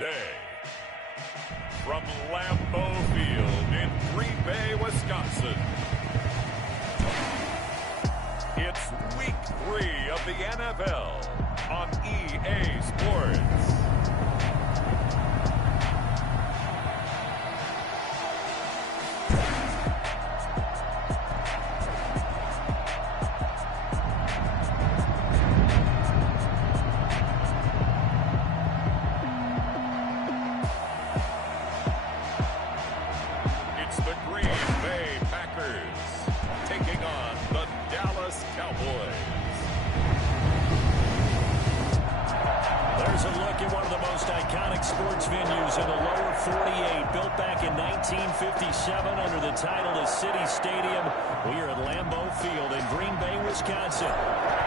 today. From Lambeau Field in Green Bay, Wisconsin, it's Week 3 of the NFL on EA Sports. Sports venues in the lower 48, built back in 1957 under the title of City Stadium. We are at Lambeau Field in Green Bay, Wisconsin.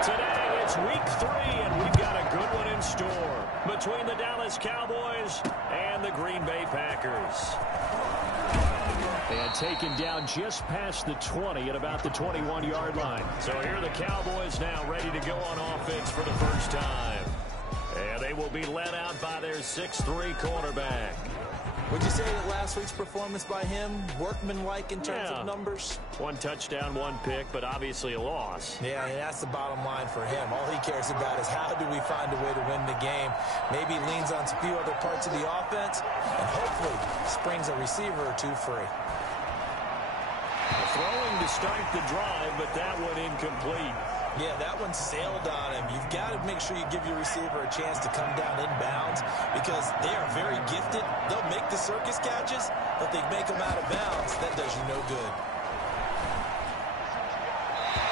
Today it's Week 3, and we've got a good one in store between the Dallas Cowboys and the Green Bay Packers. And taken down just past the 20 at about the 21-yard line. So here are the Cowboys now ready to go on offense for the first time. And they will be led out by their 6'3" cornerback. Would you say that last week's performance by him, workmanlike in terms of numbers? 1 touchdown, 1 pick, but obviously a loss. Yeah, and that's the bottom line for him. All he cares about is how do we find a way to win the game. Maybe leans on a few other parts of the offense, and hopefully springs a receiver or two free. Throwing to start the drive, but that one incomplete. Yeah, that one sailed on him. You've got to make sure you give your receiver a chance to come down inbounds because they are very gifted. They'll make the circus catches, but they make them out of bounds. That does you no good.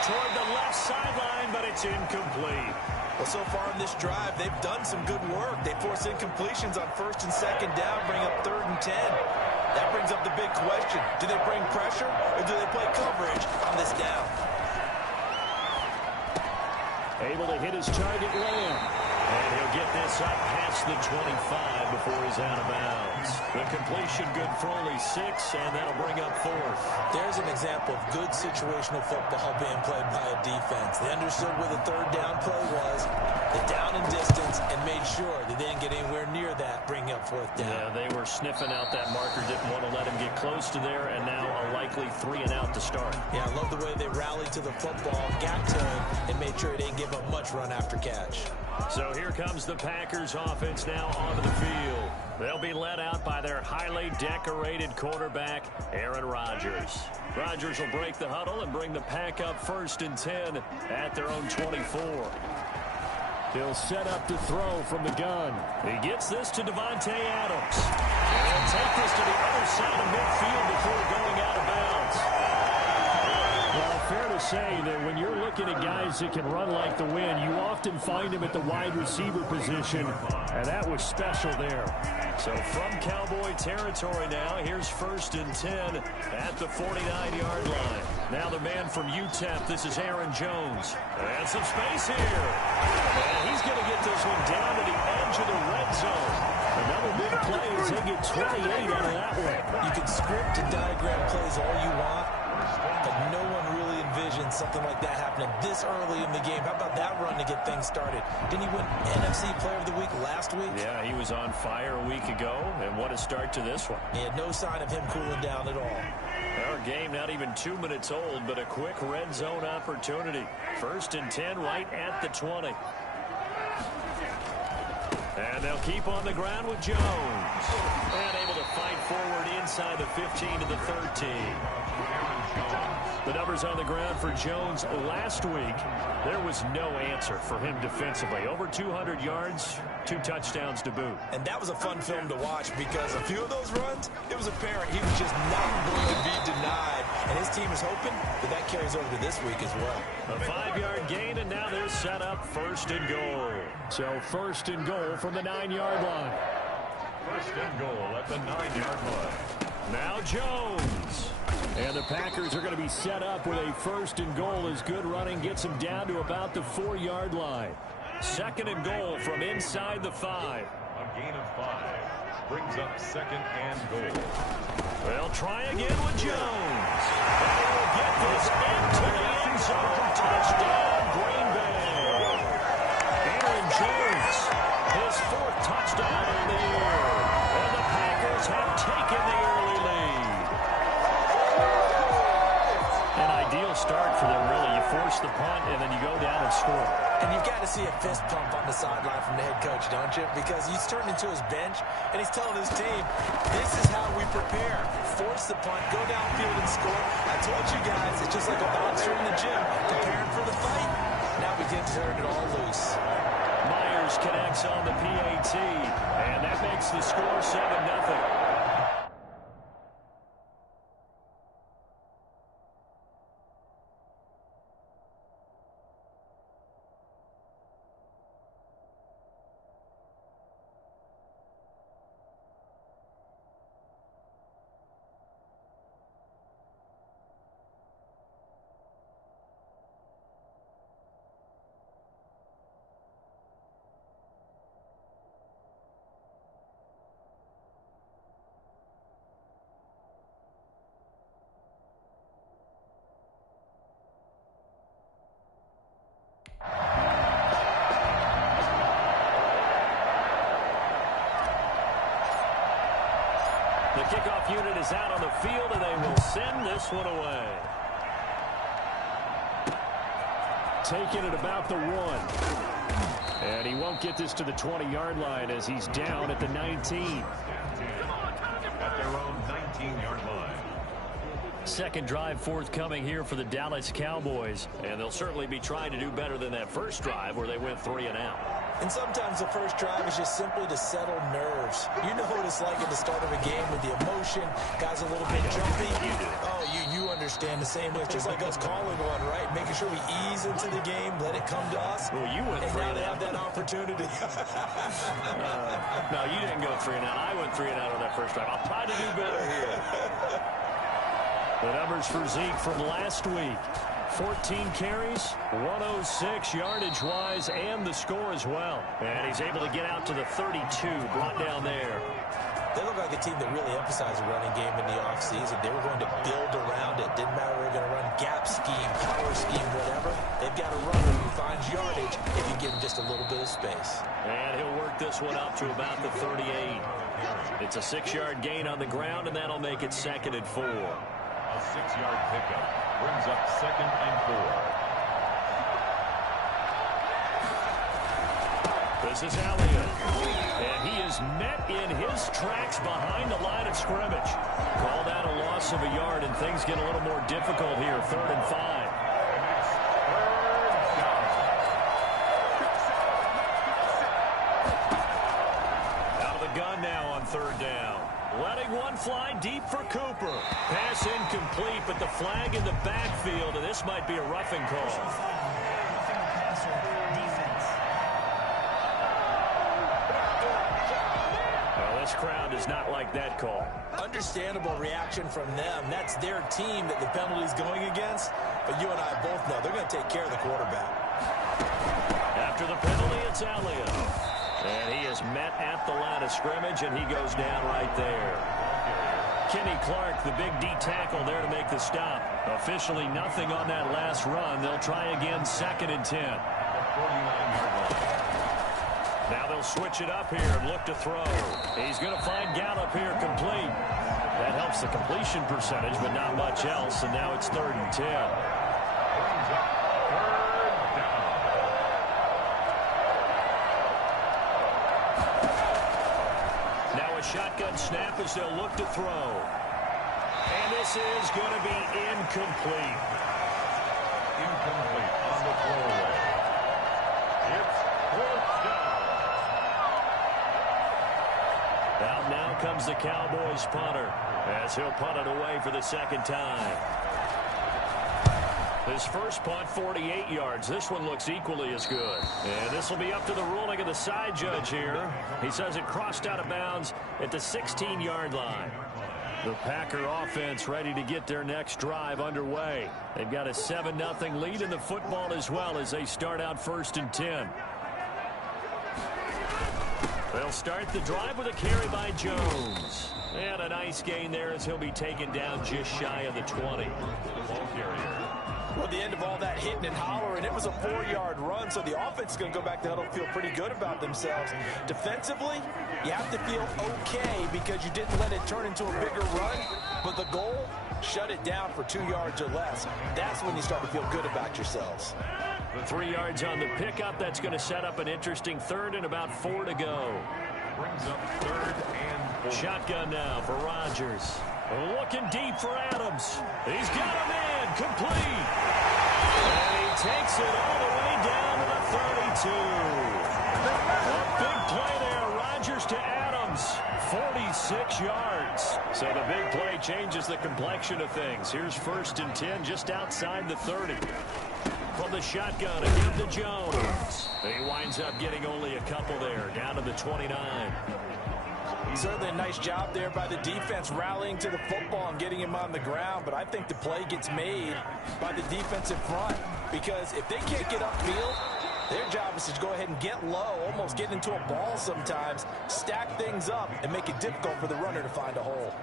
Toward the left sideline, but it's incomplete. Well, so far in this drive, they've done some good work. They force incompletions on 1st and 2nd down, bring up 3rd and 10. That brings up the big question. Do they bring pressure or do they play coverage on this down? Able to hit his target Lamb. And he'll get this up past the 25 before he's out of bounds. The completion good for only 6, and that'll bring up 4th. There's an example of good situational football being played by a defense. They understood where the 3rd down play was, the down and distance, and made sure that they didn't get anywhere near that, bringing up 4th down. Yeah, they were sniffing out that marker, didn't want to let him get close to there, and now a likely 3 and out to start. Yeah, I love the way they rallied to the football, got to him, and made sure he didn't give up much run after catch. So here comes the Packers offense now onto the field. They'll be led out by their highly decorated quarterback, Aaron Rodgers. Rodgers will break the huddle and bring the pack up 1st and 10 at their own 24. He'll set up to throw from the gun. He gets this to Davante Adams. And take this to the other side of midfield before going out of bounds. Well, fair to say that when you're looking at guys that can run like the wind, you often find them at the wide receiver position, and that was special there. So from Cowboy territory now, here's 1st and 10 at the 49-yard line. Now the man from UTEP, this is Aaron Jones. And some space here. And he's going to get this one down to the edge of the red zone. Another big play as he gets 28 out of that one. You can script and diagram plays all you want, but no one really envisions something like that happening this early in the game. How about that run to get things started? Didn't he win NFC Player of the Week last week? Yeah, he was on fire a week ago, and what a start to this one. He had no sign of him cooling down at all. Our game not even 2 minutes old, but a quick red zone opportunity. 1st and 10 right at the 20. And they'll keep on the ground with Jones. And able to fight forward inside the 15 to the 13. The numbers on the ground for Jones last week. There was no answer for him defensively. Over 200 yards, 2 touchdowns to boot. And that was a fun film to watch because a few of those runs, it was apparent he was just not going to be denied. And his team is hoping that carries over to this week as well. A 5-yard gain, and now they're set up 1st and goal. So 1st and goal from the 9-yard line. 1st and goal at the 9-yard line. Now Jones. And the Packers are going to be set up with a 1st and goal as good running gets them down to about the 4-yard line. 2nd and goal from inside the 5. A gain of 5 brings up 2nd and goal. They'll try again with Jones. And he will get this into the end zone. Touchdown, Green Bay. Aaron Jones, his 4th touchdown of the year. And you've got to see a fist pump on the sideline from the head coach, don't you? Because he's turned into his bench, and he's telling his team, this is how we prepare. Force the punt, go downfield and score. I told you guys, it's just like a boxer in the gym, preparing for the fight. Now we get to turn it all loose. Myers connects on the PAT, and that makes the score 7-0. The kickoff unit is out on the field, and they will send this one away. Taking it about the 1. And he won't get this to the 20-yard line as he's down at the 19. At their own 19-yard line. Second drive forthcoming here for the Dallas Cowboys. And they'll certainly be trying to do better than that first drive where they went 3 and out. And sometimes the first drive is just simply to settle nerves. You know what it's like at the start of a game with the emotion. Guys a little bit jumpy. Oh, you understand the same way. It's just like us calling one, right? Making sure we ease into the game, let it come to us. Well, you went and 3 now and they out. have that opportunity. No, you didn't go 3 and out. I went 3 and out on that first drive. I'll try to do better here. The numbers for Zeke from last week. 14 carries, 106 yardage-wise, and the score as well. And he's able to get out to the 32, brought down there. They look like a team that really emphasized the running game in the offseason. They were going to build around it. Didn't matter if they were going to run gap scheme, power scheme, whatever. They've got a runner who finds yardage if you give him just a little bit of space. And he'll work this one up to about the 38. It's a 6-yard gain on the ground, and that'll make it 2nd and 4. A 6-yard pickup brings up 2nd and 4. This is Elliott. And he is met in his tracks behind the line of scrimmage. Called out a loss of a yard, and things get a little more difficult here. 3rd and 5. Out of the gun now on 3rd down. Letting one fly deep for Cooper. Pass incomplete, but the flag in the backfield, and this might be a roughing call. Well, this crowd does not like that call. Understandable reaction from them. That's their team that the penalty's going against. But you and I both know they're going to take care of the quarterback. After the penalty, it's Elliott. And he is met at the line of scrimmage, and he goes down right there. Kenny Clark, the big D tackle there to make the stop. Officially nothing on that last run. They'll try again 2nd and 10. Now they'll switch it up here and look to throw. He's going to find Gallup here complete. That helps the completion percentage, but not much else. And now it's 3rd and 10. Shotgun snap as they'll look to throw. And this is going to be incomplete. Incomplete on the throwaway. It's 4th down. Out now comes the Cowboys punter as he'll punt it away for the 2nd time. His first punt, 48 yards. This one looks equally as good. And this will be up to the ruling of the side judge here. He says it crossed out of bounds at the 16-yard line. The Packer offense ready to get their next drive underway. They've got a 7-0 lead in the football as well as they start out 1st and 10. They'll start the drive with a carry by Jones. And a nice gain there as he'll be taken down just shy of the 20. The ball carrier. Well, at the end of all that hitting and hollering, it was a 4-yard run, so the offense is going to go back to huddle, feel pretty good about themselves. Defensively, you have to feel okay because you didn't let it turn into a bigger run, but the goal, shut it down for 2 yards or less. That's when you start to feel good about yourselves. 3 yards on the pickup. That's going to set up an interesting third and about 4 to go. Brings up 3rd and 4. Shotgun now for Rodgers. Looking deep for Adams. He's got a man complete. And he takes it all the way down to the 32. A big play there. Rodgers to Adams. 46 yards. So the big play changes the complexion of things. Here's 1st and 10 just outside the 30. From the shotgun, again to Jones. He winds up getting only a couple there, down to the 29. Certainly a nice job there by the defense rallying to the football and getting him on the ground, but I think the play gets made by the defensive front because if they can't get upfield, their job is to go ahead and get low, almost get into a ball sometimes, stack things up, and make it difficult for the runner to find a hole.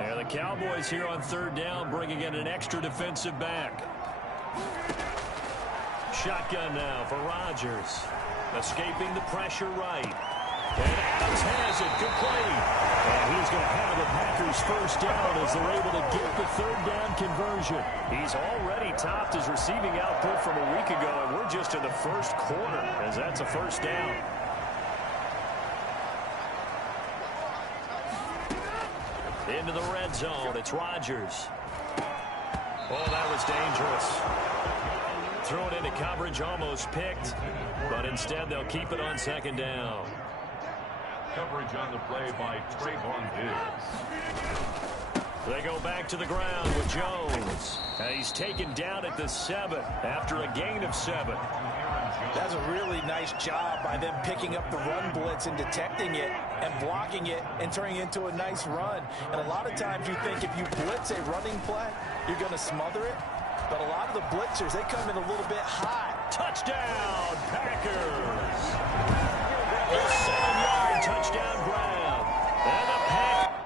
Yeah, the Cowboys here on 3rd down bringing in an extra defensive back. Shotgun now for Rodgers. Escaping the pressure right. And Adams has it complete. And he's going to have the Packers 1st down as they're able to get the 3rd down conversion. He's already topped his receiving output from a week ago, and we're just in the 1st quarter as that's a 1st down. Into the red zone, it's Rodgers. Oh, that was dangerous. Thrown into coverage, almost picked, but instead they'll keep it on 2nd down. Coverage on the play by Trayvon Diggs. They go back to the ground with Jones. He's taken down at the 7 after a gain of 7. That's a really nice job by them picking up the run blitz and detecting it and blocking it and turning it into a nice run. And a lot of times you think if you blitz a running play, you're going to smother it. But a lot of the blitzers, they come in a little bit high. Touchdown, Packers! A 7-yard touchdown grab. And the Packers.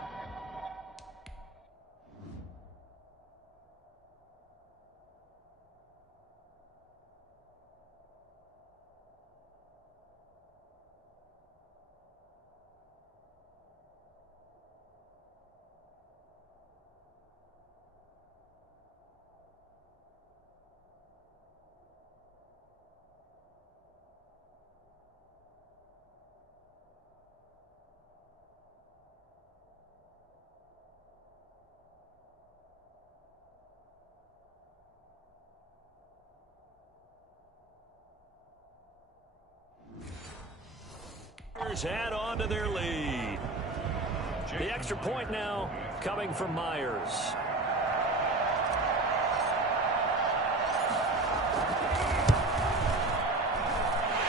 Add on to their lead. The extra point now coming from Myers.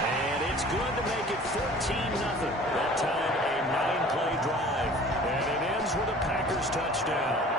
And it's good to make it 14-0. That time a 9-play drive. And it ends with a Packers touchdown.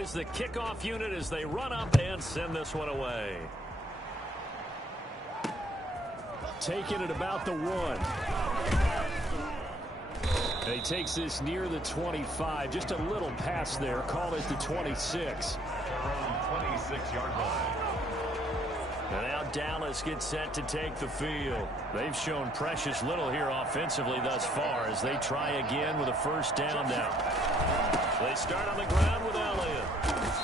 is the kickoff unit as they run up and send this one away. Taking it about the 1. And he takes this near the 25. Just a little pass there. Called it the 26. From 26-yard line. And now Dallas gets set to take the field. They've shown precious little here offensively thus far as they try again with a first down now. They start on the ground with Elliott.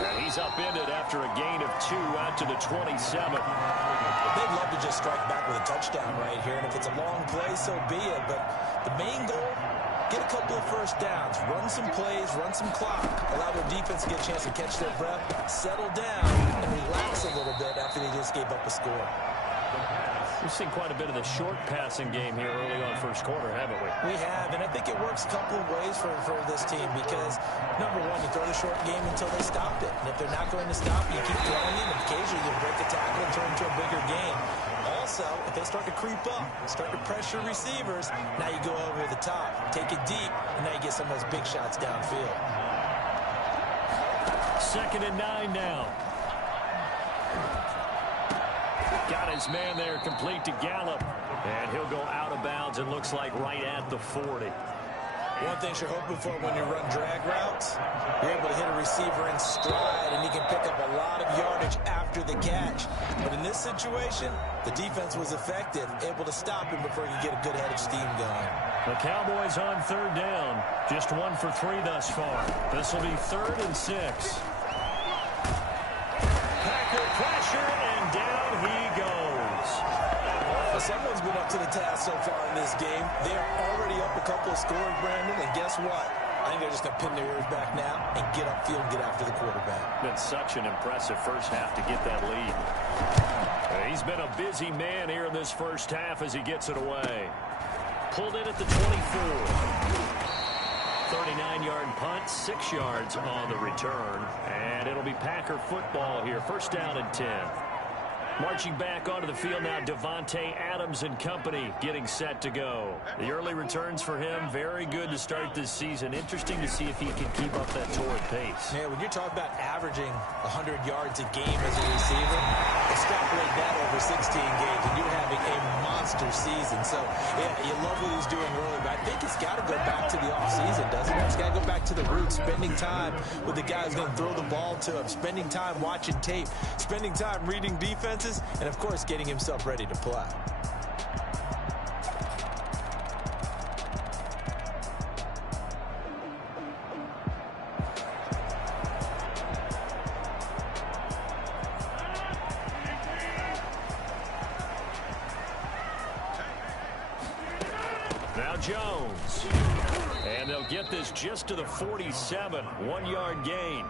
And he's upended after a gain of 2 out to the 27. They'd love to just strike back with a touchdown right here. And if it's a long play, so be it. But the main goal, get a couple of first downs, run some plays, run some clock, allow their defense to get a chance to catch their breath, settle down, and relax a little bit after they just gave up a score. We've seen quite a bit of the short passing game here early on first quarter, haven't we? We have, and I think it works a couple of ways for this team because, number one, you throw the short game until they stop it. And if they're not going to stop it, you keep throwing it, and occasionally you break the tackle and turn into a bigger game. Also, if they start to creep up, start to pressure receivers, now you go over the top, take it deep, and now you get some of those big shots downfield. 2nd and 9 now. Got his man there complete to Gallup. And he'll go out of bounds and looks like right at the 40. One thing you're hoping for when you run drag routes, you're able to hit a receiver in stride, and he can pick up a lot of yardage after the catch. But in this situation, the defense was effective, able to stop him before he could get a good head of steam going. The Cowboys on 3rd down. Just 1 for 3 thus far. This will be 3rd and 6. Packer pressure, and down he goes. Well, someone's been up to the task so far in this game. They're already up a couple of scores, Brandon, and guess what? I think they're just going to pin their ears back now and get upfield and get after the quarterback. Been such an impressive first half to get that lead. He's been a busy man here in this first half as he gets it away. Pulled in at the 24. 39-yard punt, 6 yards on the return. And it'll be Packer football here. First down and 10. Marching back onto the field now, Devontae Adams and company getting set to go. The early returns for him, very good to start this season. Interesting to see if he can keep up that torrid pace. Yeah, when you're talking about averaging 100 yards a game as a receiver, extrapolate that over 16 games, and you're having a monster season. So, yeah, you love what he's doing early, but I think it's got to go back to the offseason, doesn't it? It's got to go back to the roots, spending time with the guy who's going to throw the ball to him, spending time watching tape, spending time reading defenses, and, of course, getting himself ready to play. Now Jones. And they'll get this just to the 47. 1-yard gain.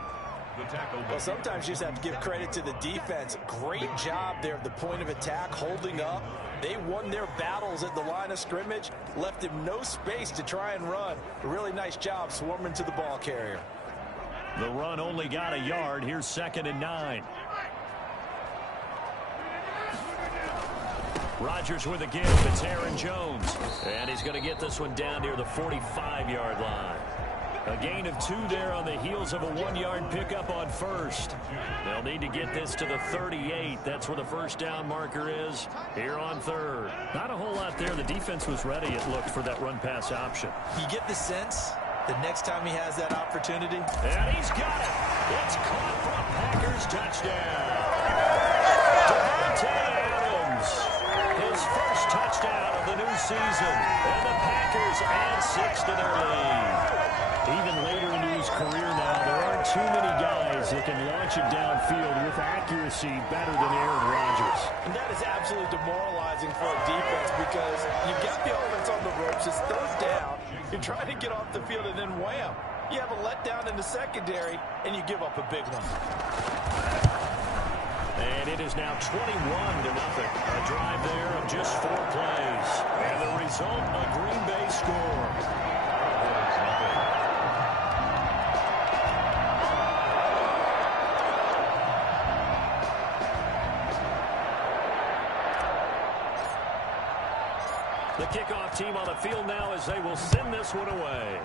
Well, sometimes you just have to give credit to the defense. Great job there at the point of attack, holding up. They won their battles at the line of scrimmage, left him no space to try and run. A really nice job swarming to the ball carrier. The run only got a yard. Here's 2nd and 9. Rodgers with a give. It's Aaron Jones. And he's going to get this one down near the 45-yard line. A gain of 2 there on the heels of a 1-yard pickup on first. They'll need to get this to the 38. That's where the first down marker is here on 3rd. Not a whole lot there. The defense was ready, it looked, for that run-pass option. You get the sense the next time he has that opportunity. And he's got it. It's caught for a Packers touchdown. Devontae Adams, his first touchdown of the new season. And the Packers add 6 to their lead. Even later into his career now, there aren't too many guys that can launch it downfield with accuracy better than Aaron Rodgers. And that is absolutely demoralizing for a defense because you've got the offense on the ropes. It's 3rd down. You're trying to get off the field, and then wham. You have a letdown in the secondary, and you give up a big one. And it is now 21-0. A drive there of just 4 plays. And the result, a Green Bay score. The kickoff team on the field now as they will send this one away.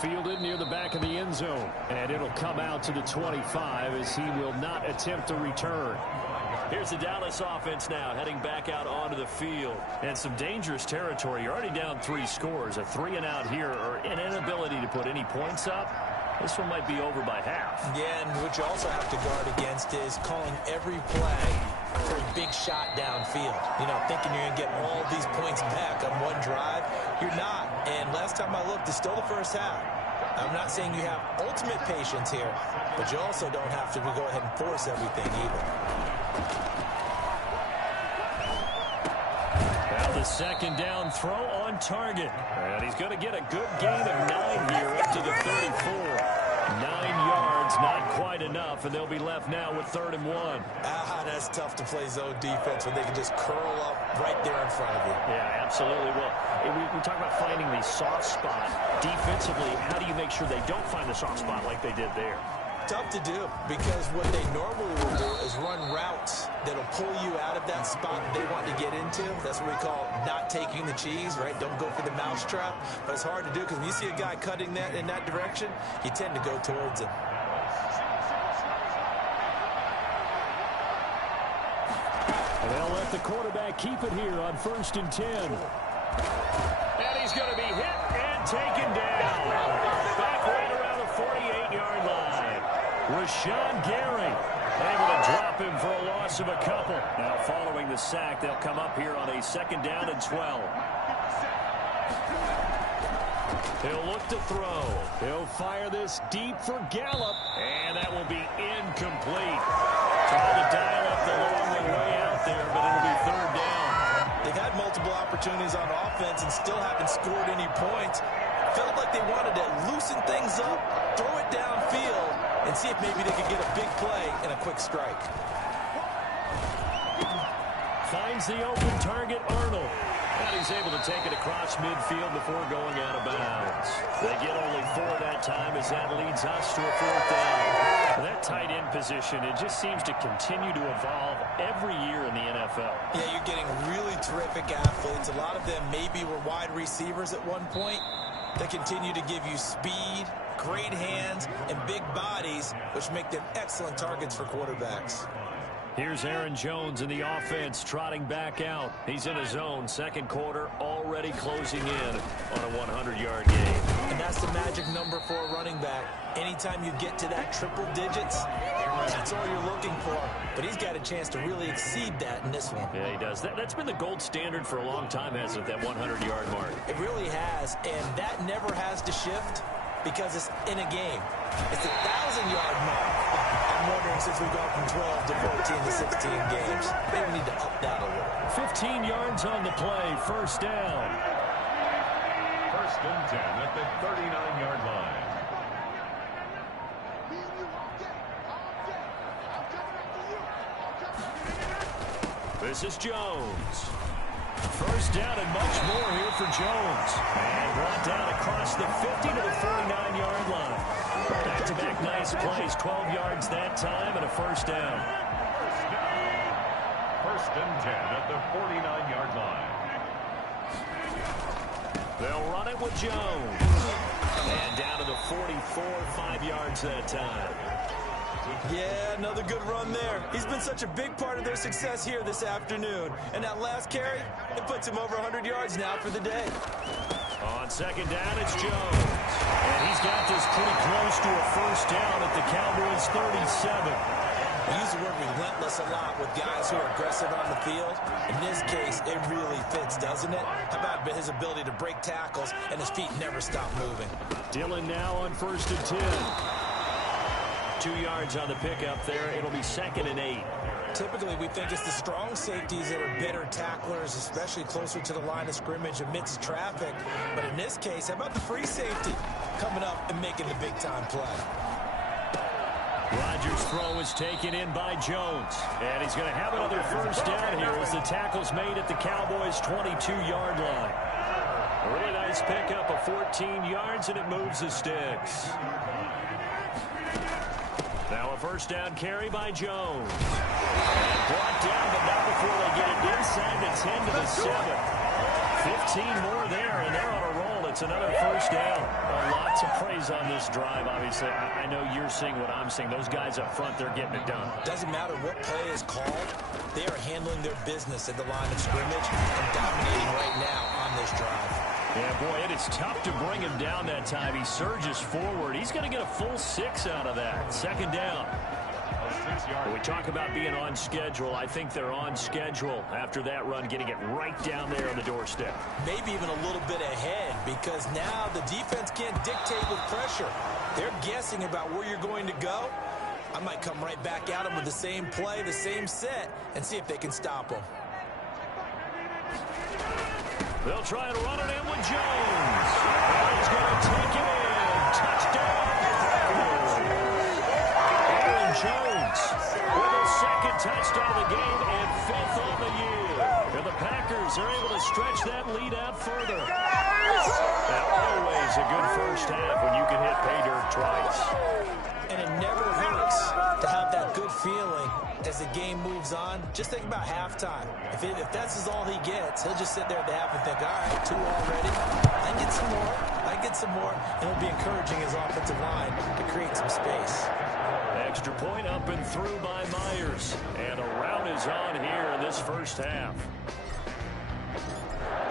fielded near the back of the end zone. And it'll come out to the 25 as he will not attempt to return. Here's the Dallas offense now heading back out onto the field. And some dangerous territory. You're already down 3 scores. A 3-and-out here or an inability to put any points up. This one might be over by half. Yeah, and what you also have to guard against is calling every play for a big shot downfield. You know, thinking you're going to get all these points back on one drive. You're not. And last time I looked, it's still the first half. I'm not saying you have ultimate patience here, but you also don't have to go ahead and force everything either. Now the second down throw on target. And he's going to get a good gain of 9 here up to the 34. 9 yards, not quite enough, and they'll be left now with 3rd and 1. That's tough to play zone defense when they can just curl up right there in front of you. Yeah, absolutely. Well, we talk about finding the soft spot. Defensively, how do you make sure they don't find the soft spot like they did there? Tough to do, because what they normally will do is run routes that'll pull you out of that spot they want to get into. That's what we call not taking the cheese, right? Don't go for the mousetrap. But it's hard to do because when you see a guy cutting that in that direction, you tend to go towards him. And they'll let the quarterback keep it here on 1st and 10. And he's going to be hit and taken down. Back right around the 48-yard line. Rashawn Gary able to drop him for a loss of a couple. Now following the sack, they'll come up here on a 2nd down and 12. He'll look to throw. He'll fire this deep for Gallup. And that will be incomplete. Trying to dial up the long way out there, but it'll be 3rd down. They've had multiple opportunities on offense and still haven't scored any points. Felt like they wanted to loosen things up, throw it downfield, and see if maybe they could get a big play and a quick strike. Finds the open target, Arnold. And he's able to take it across midfield before going out of bounds. They get only 4 that time as that leads us to a 4th down. That tight end position, it just seems to continue to evolve every year in the NFL. Yeah, you're getting really terrific athletes. A lot of them maybe were wide receivers at one point. They continue to give you speed, great hands, and big bodies, which make them excellent targets for quarterbacks. Here's Aaron Jones in the offense trotting back out. He's in his zone. 2nd quarter already closing in on a 100-yard game. And that's the magic number for a running back. Anytime you get to that triple digits, that's all you're looking for. But he's got a chance to really exceed that in this one. Yeah, he does. That's been the gold standard for a long time, hasn't it, that 100-yard mark? It really has, and that never has to shift because it's in a game. It's a 1,000-yard mark. I'm wondering, since we've gone from 12 to 14 to 16 games, maybe we need to up that a little. 15 yards on the play, 1st down. 1st and 10 at the 39-yard line. This is Jones. 1st down and much more here for Jones. And brought down across the 50 to the 49-yard line. Back-to-back nice plays, 12 yards that time and a 1st down. 1st and 10 at the 49-yard line. They'll run it with Jones. And down to the 44, 5 yards that time. Yeah, another good run there. He's been such a big part of their success here this afternoon. And that last carry, it puts him over 100 yards now for the day. On 2nd down, it's Jones. And he's got this pretty close to a 1st down at the Cowboys' 37. We use the word relentless a lot with guys who are aggressive on the field. In this case, it really fits, doesn't it? How about his ability to break tackles and his feet never stop moving? Dillon now on 1st and 10. 2 yards on the pickup there. It'll be 2nd and 8. Typically, we think it's the strong safeties that are better tacklers, especially closer to the line of scrimmage amidst traffic. But in this case, how about the free safety coming up and making the big-time play? Rodgers' throw is taken in by Jones. And he's going to have another 1st down here as the tackle's made at the Cowboys' 22-yard line. A really nice pickup of 14 yards, and it moves the sticks. Now a 1st down carry by Jones. And brought down, but not before they get it inside the 10 to the 7. 15 more there, and they're on a roll at It's another first down. Lots of praise on this drive, obviously. I know you're seeing what I'm seeing. Those guys up front, they're getting it done. Doesn't matter what play is called. They are handling their business at the line of scrimmage and dominating right now on this drive. Yeah, boy, it is tough to bring him down that time. He surges forward. He's going to get a full 6 out of that. Second down. When we talk about being on schedule, I think they're on schedule after that run, getting it right down there on the doorstep. Maybe even a little bit ahead, because now the defense can't dictate with pressure. They're guessing about where you're going to go. I might come right back at them with the same play, the same set, and see if they can stop them. They'll try and run it in with Jones. And he's going to take it in. Touchdown. Aaron Jones with his second touchdown of the game and 5th on the year. And the Packers are able to stretch that lead out further. And always a good first half when you can hit pay dirt twice. And it never hurts to have that good feeling as the game moves on. Just think about halftime. If that's all he gets, he'll just sit there at the half and think, all right, 2 already. I can get some more. I can get some more. And it'll be encouraging his offensive line to create some space. Extra point up and through by Myers. And a round is on here in this first half.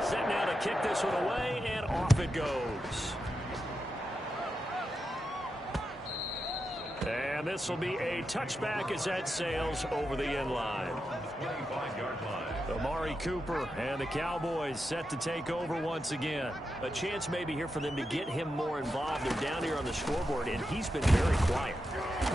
Set now to kick this one away, and off it goes. And this will be a touchback as that sails over the end line. 25-yard line. Amari Cooper and the Cowboys set to take over once again. A chance maybe here for them to get him more involved. They're down here on the scoreboard, and he's been very quiet.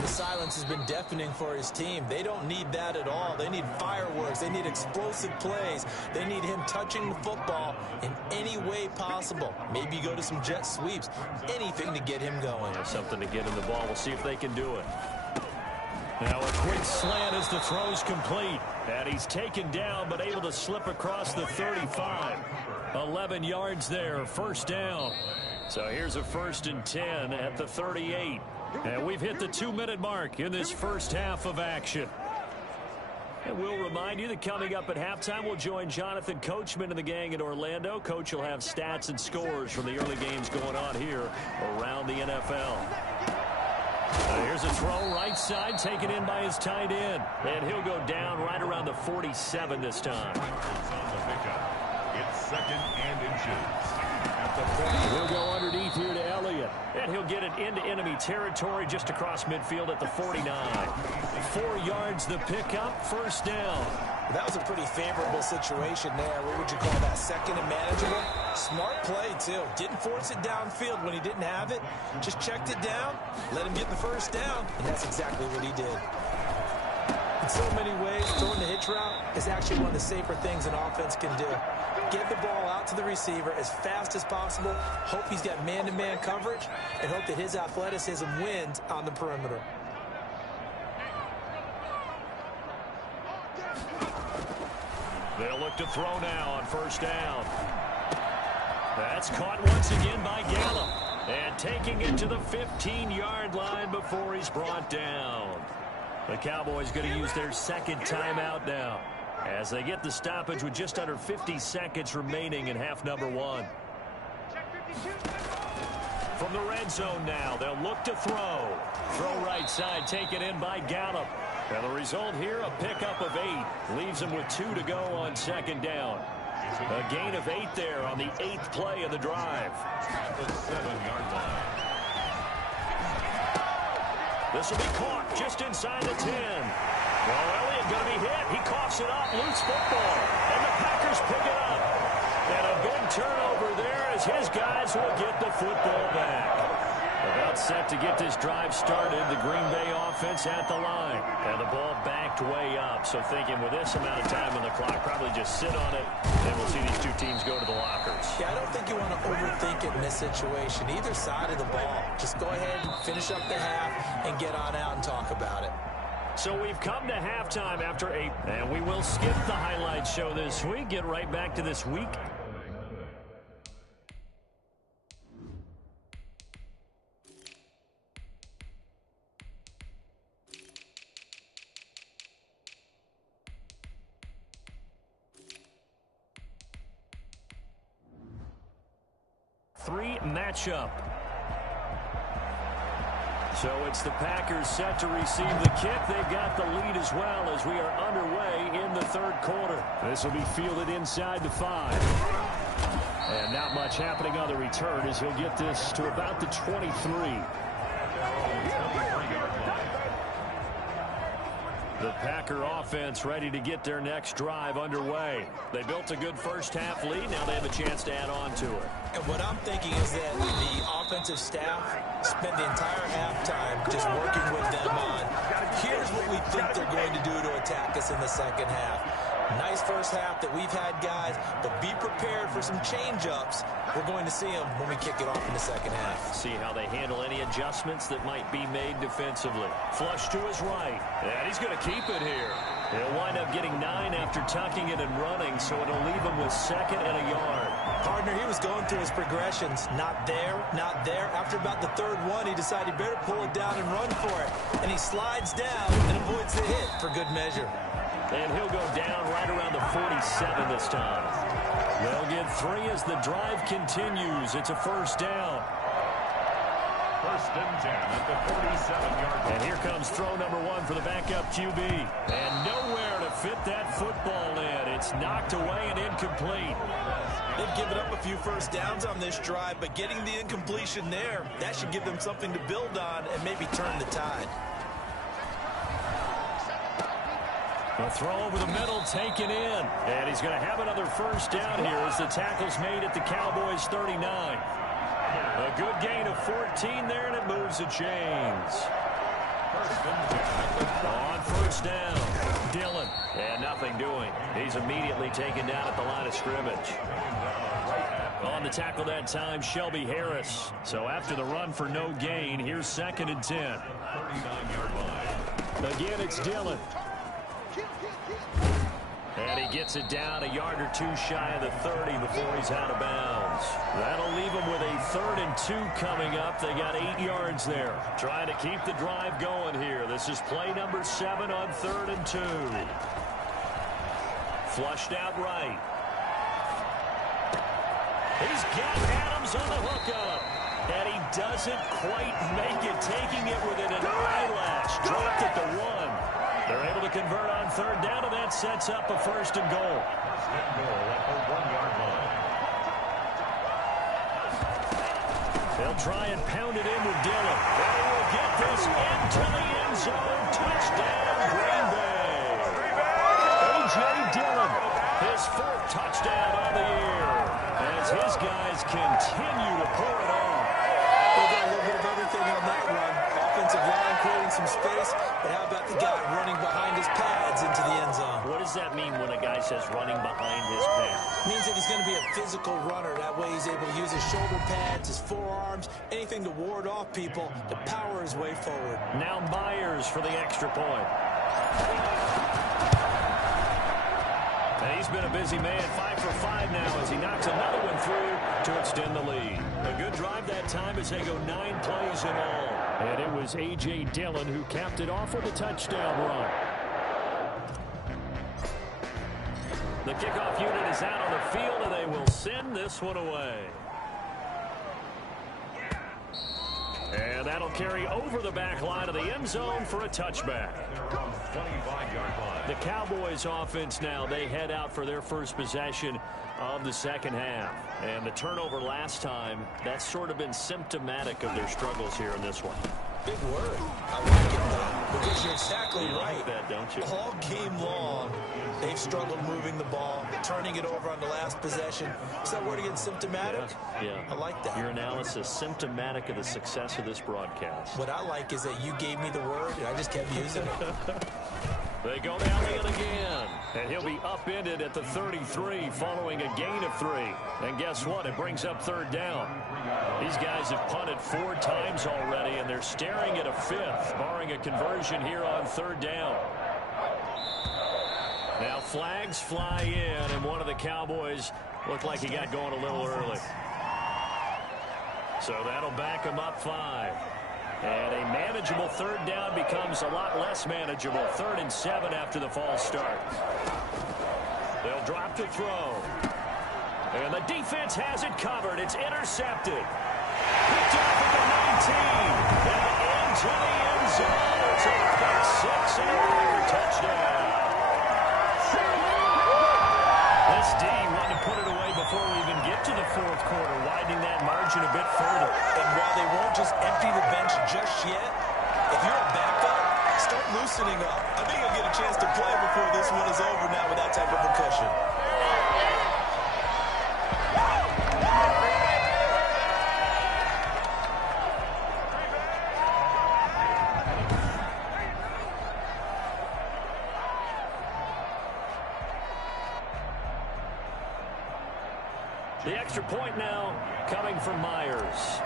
The silence has been deafening for his team. They don't need that at all. They need fireworks. They need explosive plays. They need him touching the football in any way possible. Maybe go to some jet sweeps. Anything to get him going. Yeah, something to get him the ball. We'll see if they can do it. Now a quick slant as the throw's complete. And he's taken down but able to slip across the 35. 11 yards there, first down. So here's a 1st and 10 at the 38. And we've hit the 2-minute mark in this first half of action. And we'll remind you that coming up at halftime, we'll join Jonathan Coachman and the gang in Orlando. Coach will have stats and scores from the early games going on here around the NFL. Here's a throw right side, taken in by his tight end. And he'll go down right around the 47 this time. On the pickup. It's 2nd and inches. He'll go underneath here to Elliott. And he'll get it into enemy territory just across midfield at the 49. 4 yards the pickup, first down. That was a pretty favorable situation there. What would you call that? 2nd and manageable? Smart play, too. Didn't force it downfield when he didn't have it. Just checked it down, let him get the first down, and that's exactly what he did. In so many ways, throwing the hitch route is actually one of the safer things an offense can do. Get the ball out to the receiver as fast as possible, hope he's got man-to-man coverage, and hope that his athleticism wins on the perimeter. They'll look to throw now on first down. That's caught once again by Gallup. And taking it to the 15-yard line before he's brought down. The Cowboys going to use their 2nd timeout now, as they get the stoppage with just under 50 seconds remaining in half number 1. From the red zone now, they'll look to throw. Throw right side, taken in by Gallup. And the result here, a pickup of 8. Leaves him with 2 to go on 2nd down. A gain of 8 there on the 8th play of the drive. At the 7-yard line. This will be caught just inside the 10. Well, Elliott going to be hit. He coughs it up. Loose football. And the Packers pick it up. And a big turnover there as his guys will get the football back. About set to get this drive started. The Green Bay offense at the line. And the ball backed way up. So thinking with this amount of time on the clock, probably just sit on it. And we'll see these two teams go to the lockers. Yeah, I don't think you want to overthink it in this situation. Either side of the ball. Just go ahead and finish up the half and get on out and talk about it. So we've come to halftime after 8. And we will skip the highlight show this week. Get right back to this week. 3 matchup. So it's the Packers set to receive the kick. They've got the lead as well as we are underway in the third quarter. This will be fielded inside the 5. And not much happening on the return as he'll get this to about the 23. The Packer offense ready to get their next drive underway. They built a good first half lead. Now they have a chance to add on to it. And what I'm thinking is that the offensive staff spent the entire halftime just working with them on, here's what we think they're going to do to attack us in the second half. Nice first half that we've had, guys, but be prepared for some change-ups. We're going to see them when we kick it off in the second half. See how they handle any adjustments that might be made defensively. Flush to his right, and he's going to keep it here. He'll wind up getting 9 after tucking it and running, so it'll leave him with 2nd and a yard. Partner, he was going through his progressions. Not there, not there. After about the 3rd one, he decided he better pull it down and run for it. And he slides down and avoids the hit for good measure. And he'll go down right around the 47 this time. They'll get 3 as the drive continues. It's a first down. 1st and 10 at the 47-yard line. And here comes throw number 1 for the backup QB. And nowhere to fit that football in. It's knocked away and incomplete. They've given up a few first downs on this drive, but getting the incompletion there, that should give them something to build on and maybe turn the tide. A throw over the middle, taken in. And he's going to have another first down here as the tackle's made at the Cowboys' 39. A good gain of 14 there, and it moves the chains. On first down, Dillon. And nothing doing. He's immediately taken down at the line of scrimmage. On the tackle that time, Shelby Harris. So after the run for no gain, here's 2nd and 10. 39-yard line. Again, it's Dillon. And he gets it down a yard or 2 shy of the 30 before he's out of bounds. That'll leave him with a 3rd and 2 coming up. They got 8 yards there. Trying to keep the drive going here. This is play number 7 on 3rd and 2. Flushed out right. He's got Adams on the hookup. And he doesn't quite make it, taking it within an eyelash. Dropped it to 1. They're able to convert on 3rd down, and that sets up a 1st and goal. 1st and goal at the 1-yard line. They'll try and pound it in with Dillon. And he will get this into the end zone. Touchdown, Green Bay. A.J. Dillon, his 4th touchdown on the year, as his guys continue to pour it on. They got a little bit of everything on that run. Offensive line creating some space, but how about the guy running behind his pads into the end zone? What does that mean when a guy says running behind his pads? Means that he's going to be a physical runner. That way he's able to use his shoulder pads, his forearms, anything to ward off people to power his way forward. Now Myers for the extra point. And he's been a busy man, 5 for 5 now as he knocks another one through to extend the lead. A good drive that time as they go 9 plays in all. And it was A.J. Dillon who capped it off with a touchdown run. The kickoff unit is out on the field, and they will send this one away. And that'll carry over the back line of the end zone for a touchback. 25-yard line. The Cowboys offense now, they head out for their first possession of the second half. And the turnover last time, that's sort of been symptomatic of their struggles here in this one. Big word. I like it, though, because you're exactly You right. like that, don't you? All game long, they've struggled moving the ball, turning it over on the last possession. Is that word again, symptomatic? Yeah. I like that. Your analysis, symptomatic of the success of this broadcast. What I like is that you gave me the word, and I just kept using it. They go down it again. And he'll be upended at the 33 following a gain of 3. And guess what? It brings up 3rd down. These guys have punted 4 times already, and they're staring at a 5th, barring a conversion here on 3rd down. Now flags fly in, and one of the Cowboys looked like he got going a little early. So that'll back him up 5. And a manageable 3rd down becomes a lot less manageable. 3rd and 7 after the false start. They'll drop to throw. And the defense has it covered. It's intercepted. Picked off at the 19. And into the end zone. It's a pick six and a Packer touchdown. This D wanted to put it away before we even get to the fourth quarter, widening that margin a bit further. And while they won't just empty the bench just yet, if you're a backup, start loosening up. I think you'll get a chance to play before this one is over now with that type of a cushion. The extra point now coming from Myers.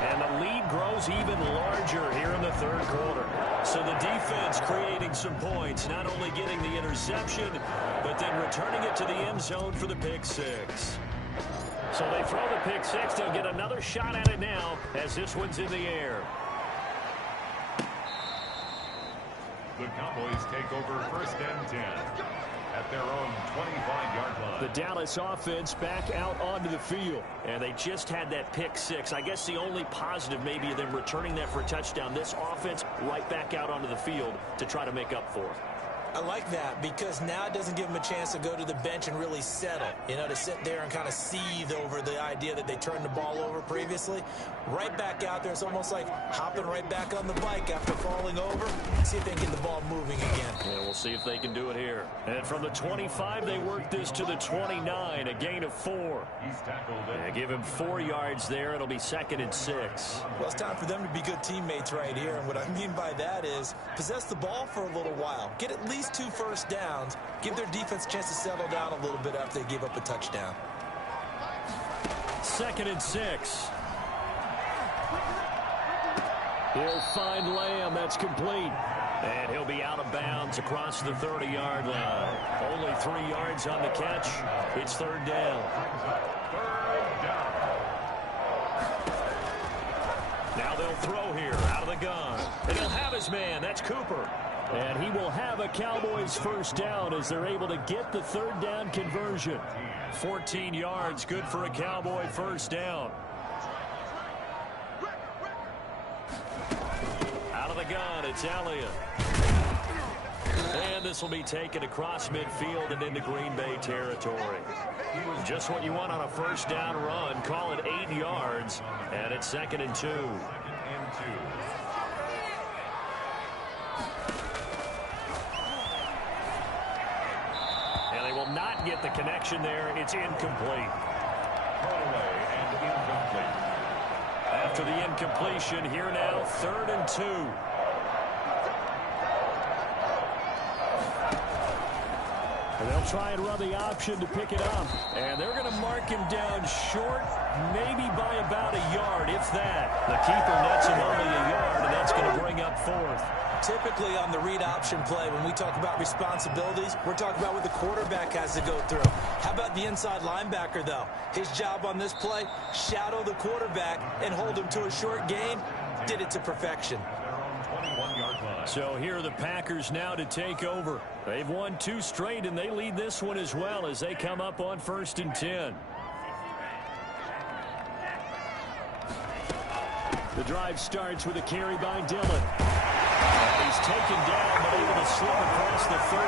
And the lead grows even larger here in the third quarter. So the defense creating some points, not only getting the interception, but then returning it to the end zone for the pick six. So they throw the pick six. They'll get another shot at it now as this one's in the air. The Cowboys take over first and 10 at their own 25-yard line. The Dallas offense back out onto the field. And they just had that pick six. I guess the only positive maybe of them returning that for a touchdown. This offense right back out onto the field to try to make up for it. I like that because now it doesn't give them a chance to go to the bench and really settle. You know, to sit there and kind of seethe over the idea that they turned the ball over previously. Right back out there, it's almost like hopping right back on the bike after falling over. See if they can get the ball moving again. Yeah, we'll see if they can do it here. And from the 25, they work this to the 29, a gain of 4. He's tackled it. Give him 4 yards there. It'll be 2nd and 6. Well, it's time for them to be good teammates right here. And what I mean by that is possess the ball for a little while. Get at least 2 first downs. Give their defense a chance to settle down a little bit after they give up a touchdown. 2nd and 6. He'll find Lamb. That's complete. And he'll be out of bounds across the 30-yard line. Only 3 yards on the catch. It's 3rd down. Now they'll throw here out of the gun. And he'll have his man. That's Cooper. And he will have a Cowboys first down as they're able to get the 3rd down conversion. 14 yards, good for a Cowboy first down. Out of the gun, it's Elliott. And this will be taken across midfield and into Green Bay territory. Just what you want on a first down run. Call it 8 yards, and it's 2nd and 2. And they will not get the connection there. It's incomplete. Throwaway and incomplete. After the incompletion, here now, 3rd and 2. And they'll try and run the option to pick it up. And they're going to mark him down short, maybe by about a yard, if that. The keeper nets him only a yard, and that's going to bring up 4th. Typically on the read option play, when we talk about responsibilities, we're talking about what the quarterback has to go through. How about the inside linebacker, though? His job on this play, shadow the quarterback and hold him to a short gain. Did it to perfection. So here are the Packers now to take over. They've won 2 straight, and they lead this one as well as they come up on 1st and 10. The drive starts with a carry by Dillon. He's taken down, but able to slip across the 35.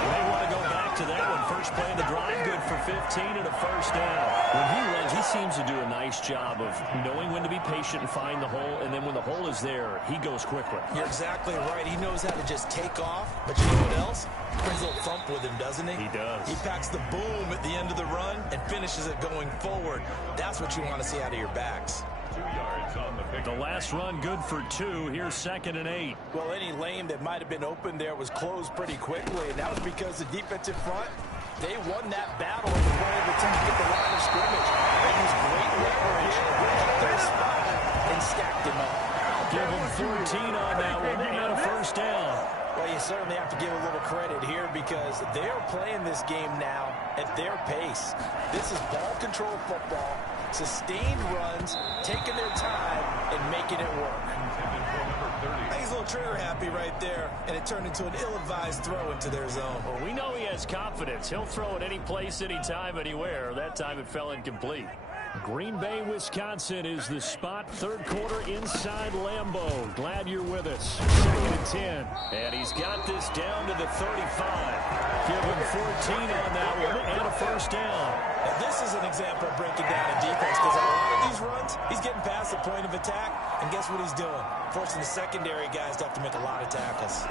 And they want to go back to that one. First play of the drive, good for 15 and a first down. When he runs, he seems to do a nice job of knowing when to be patient and find the hole, and then when the hole is there, he goes quickly. You're exactly right. He knows how to just take off, but you know what else? Brings a little thump with him, doesn't he? He does. He packs the boom at the end of the run and finishes it going forward. That's what you want to see out of your backs. 2 yards on the pick. The last run good for 2. Here's 2nd and 8. Well, any lane that might have been open there was closed pretty quickly, and that was because the defensive front, they won that battle and were able to get the line of scrimmage. They used great leverage, kept their spot, and stacked him up. Give them 14 on that one. They got a first down. Well, you certainly have to give a little credit here because they're playing this game now at their pace. This is ball control football, sustained runs, taking their time, and making it work. He's a little trigger happy right there, and it turned into an ill-advised throw into their zone. Well, we know he has confidence. He'll throw it any place, anytime, anywhere. That time it fell incomplete. Green Bay, Wisconsin is the spot. Third quarter inside Lambeau. Glad you're with us. 2nd and 10. And he's got this down to the 35. Give him 14 on that one and a first down. Now, this is an example of breaking down a defense, because on a lot of these runs, he's getting past the point of attack, and guess what he's doing? Forcing the secondary guys to have to make a lot of tackles.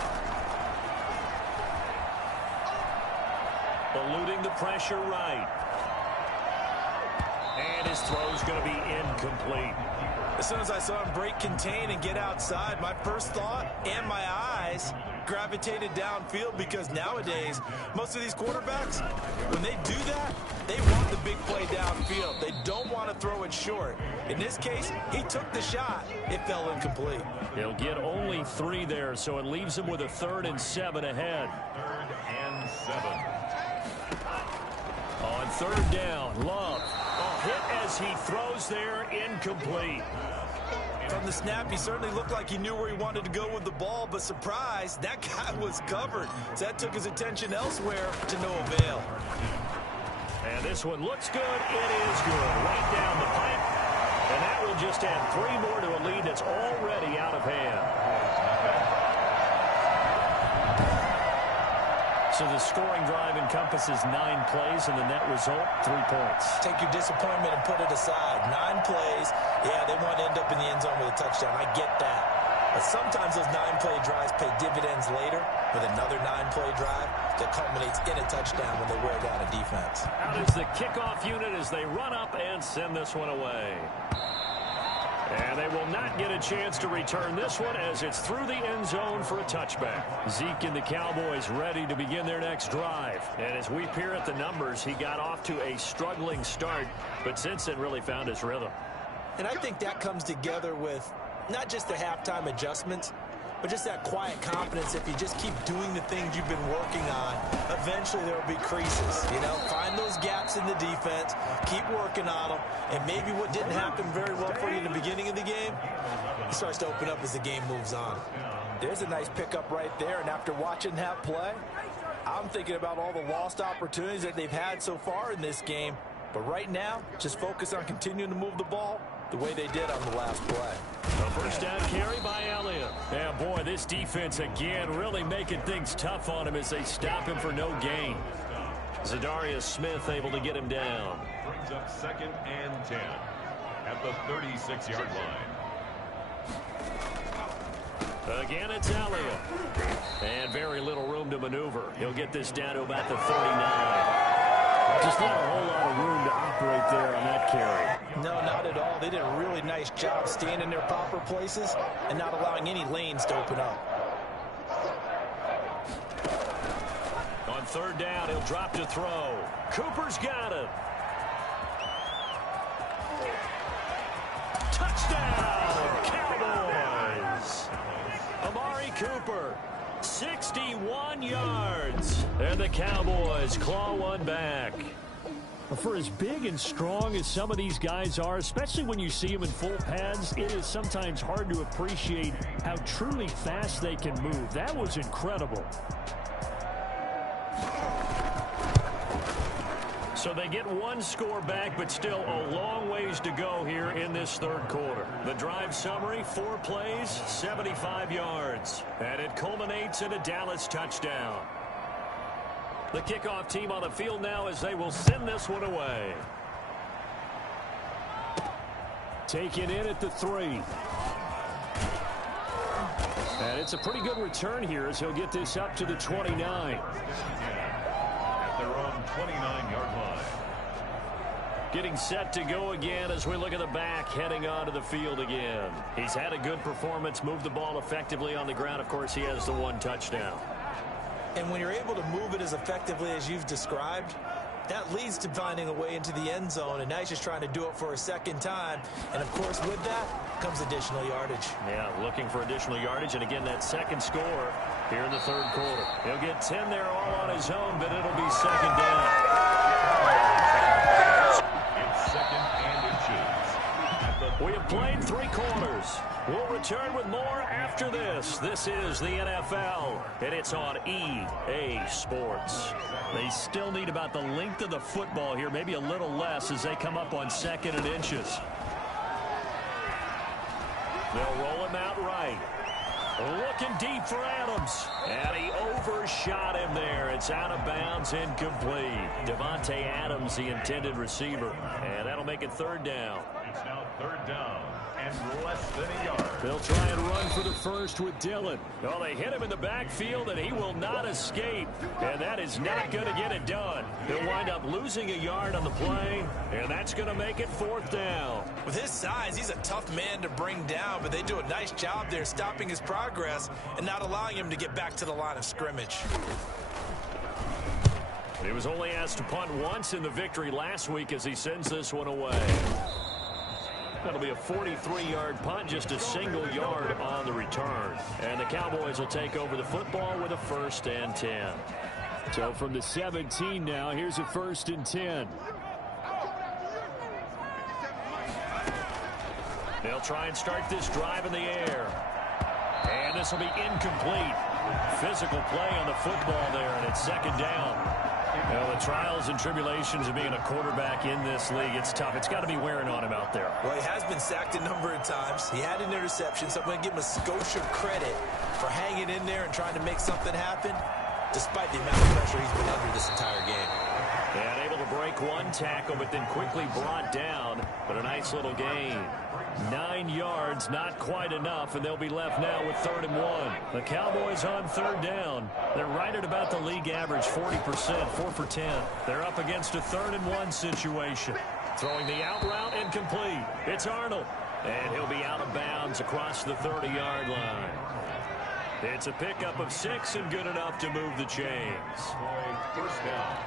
Eluding the pressure right. And his throw's going to be incomplete. As soon as I saw him break contain and get outside, my first thought and my eyes gravitated downfield, because nowadays, most of these quarterbacks, when they do that, they want the big play downfield. They don't want to throw it short. In this case, he took the shot. It fell incomplete. He'll get only 3 there, so it leaves him with a 3rd and 7 ahead. 3rd and 7. On 3rd down, Love. A hit as he throws there, incomplete. From the snap, he certainly looked like he knew where he wanted to go with the ball, but surprise, that guy was covered. So that took his attention elsewhere to no avail. And this one looks good. It is good. Right down the pipe. And that will just add 3 more to a lead that's already out of hand. So the scoring drive encompasses 9 plays, and the net result, 3 points. Take your disappointment and put it aside. 9 plays. Yeah, they want to end up in the end zone with a touchdown. I get that. But sometimes those 9-play drives pay dividends later with another 9-play drive that culminates in a touchdown when they wear down a defense. Out is the kickoff unit as they run up and send this one away. And they will not get a chance to return this one as it's through the end zone for a touchback. Zeke and the Cowboys ready to begin their next drive. And as we peer at the numbers, he got off to a struggling start, but since then really found his rhythm. And I think that comes together with not just the halftime adjustments, but just that quiet confidence. If you just keep doing the things you've been working on, eventually there will be creases. You know, find those gaps in the defense, keep working on them, and maybe what didn't happen very well for you in the beginning of the game, it starts to open up as the game moves on. There's a nice pickup right there, and after watching that play, I'm thinking about all the lost opportunities that they've had so far in this game. But right now, just focus on continuing to move the ball the way they did on the last play. A first down carry by Elliott. Yeah, boy, this defense again really making things tough on him as they stop him for no gain. Zadarius Smith able to get him down. Brings up 2nd and 10 at the 36-yard line. Again, it's Elliott. And very little room to maneuver. He'll get this down to about the 39. Just not a whole lot of room to operate there on that carry. No, not at all. They did a really nice job staying in their proper places and not allowing any lanes to open up. On 3rd down, he'll drop to throw. Cooper's got it. Touchdown, Cowboys. Amari Cooper, 61 yards. And the Cowboys claw one back. For as big and strong as some of these guys are, especially when you see them in full pads, it is sometimes hard to appreciate how truly fast they can move. That was incredible. So they get 1 score back, but still a long ways to go here in this 3rd quarter. The drive summary, 4 plays, 75 yards. And it culminates in a Dallas touchdown. The kickoff team on the field now as they will send this one away. Taken in at the 3. And it's a pretty good return here as he'll get this up to the 29. At their own 29-yard line. Getting set to go again as we look at the back heading onto the field again. He's had a good performance, moved the ball effectively on the ground. Of course, he has the 1 touchdown. And when you're able to move it as effectively as you've described, that leads to finding a way into the end zone, and now he's just trying to do it for a 2nd time. And, of course, with that comes additional yardage. Yeah, looking for additional yardage, and again, that 2nd score here in the 3rd quarter. He'll get 10 there all on his own, but it'll be 2nd down. This is the NFL, and it's on EA Sports. They still need about the length of the football here, maybe a little less as they come up on 2nd and inches. They'll roll him out right. Looking deep for Adams. And he overshot him there. It's out of bounds, incomplete. Devontae Adams, the intended receiver. And that'll make it 3rd down. It's now 3rd down and less than a yard. They'll try and run for the first with Dillon. Well, they hit him in the backfield, and he will not escape. And that is not going to get it done. He'll wind up losing a yard on the play, and that's going to make it 4th down. With his size, he's a tough man to bring down, but they do a nice job there stopping his progress and not allowing him to get back to the line of scrimmage. He was only asked to punt once in the victory last week as he sends this one away. That'll be a 43-yard punt, just a single yard on the return. And the Cowboys will take over the football with a 1st and 10. So from the 17 now, here's a 1st and 10. They'll try and start this drive in the air. And this will be incomplete. Physical play on the football there, and it's 2nd down. Well, the trials and tribulations of being a quarterback in this league, it's tough. It's got to be wearing on him out there. Well, he has been sacked a number of times. He had an interception, so I'm going to give him a Scotia credit for hanging in there and trying to make something happen, despite the amount of pressure he's been under this entire game. And able to break one tackle, but then quickly brought down. But a nice little gain. 9 yards, not quite enough, and they'll be left now with 3rd and 1. The Cowboys on 3rd down. They're right at about the league average, 40%, 4 for 10. They're up against a 3rd and 1 situation. Throwing the out route incomplete. It's Arnold. And he'll be out of bounds across the 30-yard line. It's a pickup of 6 and good enough to move the chains. 1st down.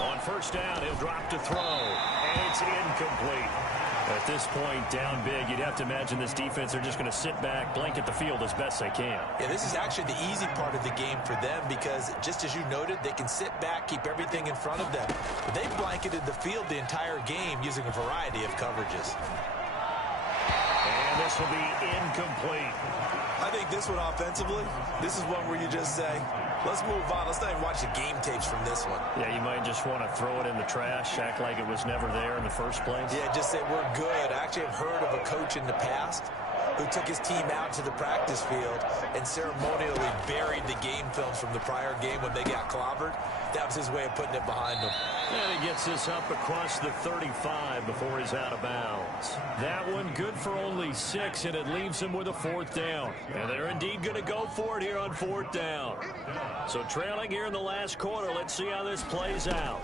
On 1st down, he'll drop to throw, and it's incomplete. At this point, down big, you'd have to imagine this defense, they're just going to sit back, blanket the field as best they can. Yeah, this is actually the easy part of the game for them because, just as you noted, they can sit back, keep everything in front of them. But they blanketed the field the entire game using a variety of coverages. And this will be incomplete. I think this one offensively, this is one where you just say, let's move on. Let's not even watch the game tapes from this one. Yeah, you might just want to throw it in the trash, act like it was never there in the first place. Yeah, just say we're good. I actually have heard of a coach in the past who took his team out to the practice field and ceremonially buried the game films from the prior game when they got clobbered. That was his way of putting it behind him. And he gets this up across the 35 before he's out of bounds. That one good for only 6, and it leaves him with a 4th down. And they're indeed going to go for it here on 4th down. So trailing here in the last quarter, let's see how this plays out.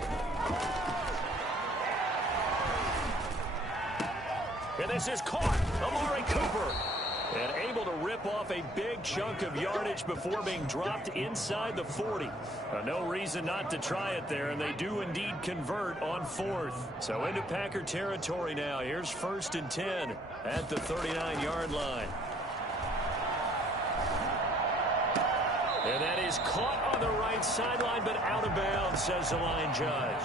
And this is caught. Amari Cooper. And able to rip off a big chunk of yardage before being dropped inside the 40. No reason not to try it there, and they do indeed convert on 4th. So into Packer territory now. Here's 1st and 10 at the 39-yard line. And that is caught on the right sideline, but out of bounds, says the line judge.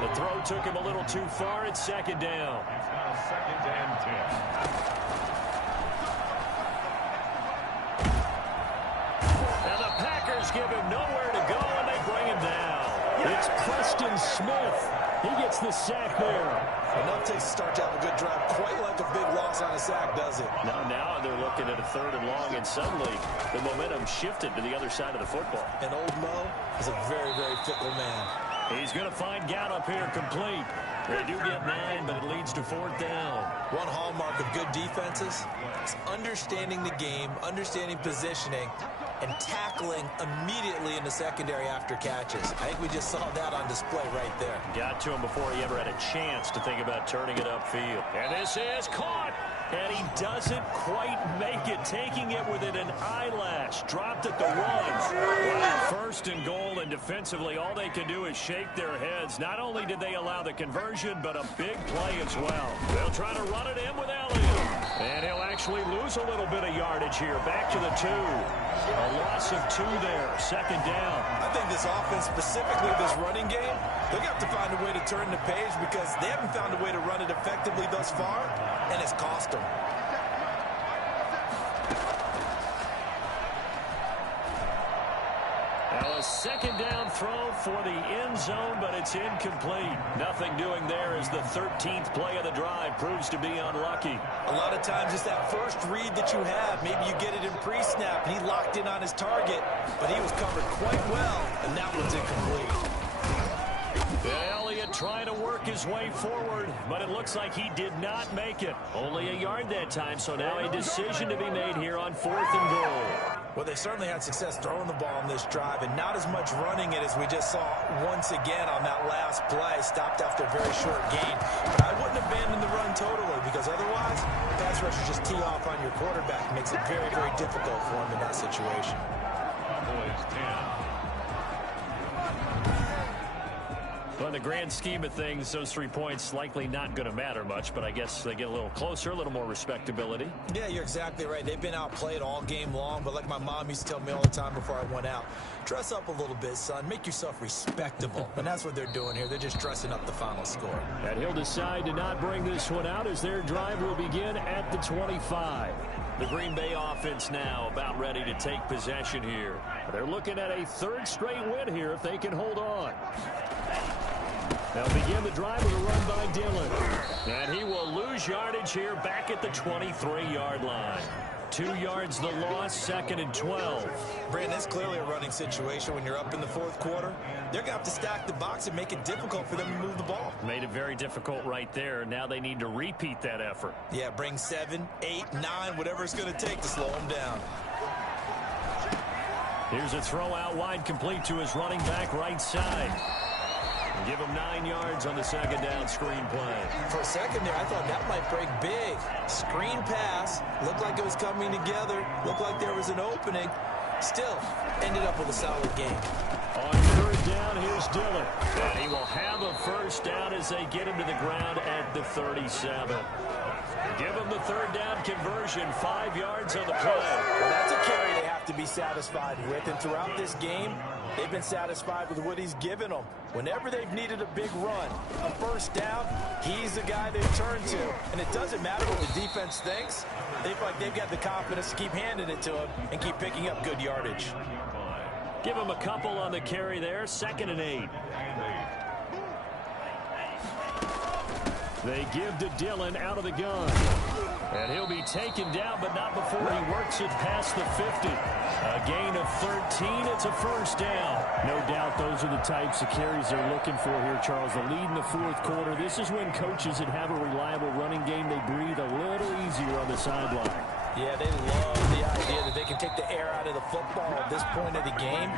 The throw took him a little too far. It's 2nd down. It's now 2nd and 10. Give him nowhere to go, and they bring him down. It's Preston Smith. He gets the sack there. Enough takes to start to have a good drive. Quite like a big loss on a sack, does it? Now they're looking at a 3rd and long, and suddenly the momentum shifted to the other side of the football. And old Mo is a very, very fickle man. He's going to find Gallup here complete. They do get 9, but it leads to 4th down. One hallmark of good defenses is understanding the game, understanding positioning, and tackling immediately in the secondary after catches. I think we just saw that on display right there. Got to him before he ever had a chance to think about turning it upfield. And this is caught. And he doesn't quite make it, taking it within an eyelash. Dropped at the 1. Well, 1st and goal, and defensively, all they can do is shake their heads. Not only did they allow the conversion, but a big play as well. They'll try to run it in with Elliott. And he'll actually lose a little bit of yardage here. Back to the 2. A loss of 2 there. 2nd down. I think this offense, specifically this running game, they're going to have to find a way to turn the page because they haven't found a way to run it effectively thus far, and it's cost them. second down throw for the end zone, but it's incomplete. Nothing doing there as the 13th play of the drive proves to be unlucky. A lot of times it's that first read that you have. Maybe you get it in pre-snap, and he locked in on his target, but he was covered quite well, and that one's incomplete. Elliott trying to work his way forward, but it looks like he did not make it. Only a yard that time, so now a decision to be made here on 4th and goal. Well, they certainly had success throwing the ball on this drive, and not as much running it as we just saw once again on that last play. Stopped after a very short gain. But I wouldn't abandon the run totally, because otherwise, pass rushers just tee off on your quarterback. Makes it very, very difficult for him in that situation. Cowboys 10. Well, in the grand scheme of things, those 3 points likely not going to matter much, but I guess they get a little closer, a little more respectability. Yeah, you're exactly right. They've been outplayed all game long, but like my mom used to tell me all the time before I went out, dress up a little bit, son. Make yourself respectable. And that's what they're doing here. They're just dressing up the final score. And he'll decide to not bring this one out as their drive will begin at the 25. The Green Bay offense now about ready to take possession here. They're looking at a 3rd straight win here if they can hold on. They'll begin the drive with a run by Dillon. And he will lose yardage here back at the 23-yard line. 2 yards the loss, 2nd and 12. Brandon, it's clearly a running situation when you're up in the 4th quarter. They're going to have to stack the box and make it difficult for them to move the ball. Made it very difficult right there. Now they need to repeat that effort. Yeah, bring 7, 8, 9, whatever it's going to take to slow them down. Here's a throw out wide, complete to his running back right side. Give him 9 yards on the 2nd down screen play. For a second there, I thought that might break big. Screen pass. Looked like it was coming together. Looked like there was an opening. Still, ended up with a solid game. On 3rd down, here's Dillon. And he will have a 1st down as they get him to the ground at the 37. Give him the 3rd down conversion, 5 yards on the play. Well, that's a carry they have to be satisfied with. And throughout this game, they've been satisfied with what he's given them. Whenever they've needed a big run, a 1st down, he's the guy they turn to. And it doesn't matter what the defense thinks. They feel like they've got the confidence to keep handing it to him and keep picking up good yardage. Give him a couple on the carry there, 2nd and 8. They give to Dillon out of the gun. And he'll be taken down, but not before he works it past the 50. A gain of 13. It's a 1st down. No doubt those are the types of carries they're looking for here, Charles. The lead in the 4th quarter. This is when coaches that have a reliable running game, they breathe a little easier on the sideline. Yeah, they love the idea that they can take the air out of the football at this point of the game.